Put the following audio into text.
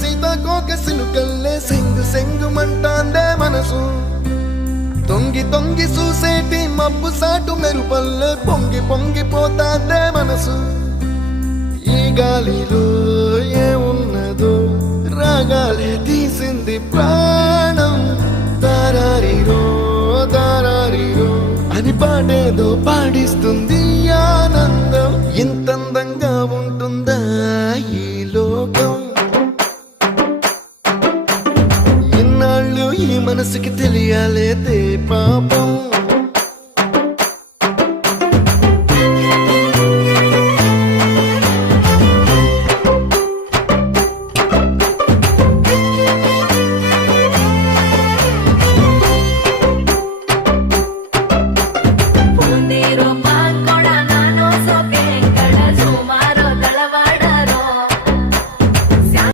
సీతాకోక సిలుకల్లే సెంగు సెంగుమంటాందే మనసు తొంగి తొంగి చూసేటి మబ్బు సాటు మెరుపల్లే పొంగి పొంగిపోతాందే మనసు ఈ గాలిలో ఏమున్నదో రాగాలే తీసింది ప్రాణం దారారిరో దారారిరో అని పాడేదో పాడిస్తుంది ఆనందం ఇంతందంగా ఉంటుందా ఈ లోకం ఇన్నాళ్ళు ఈ మనసుకి తెలియాలేదే పాపం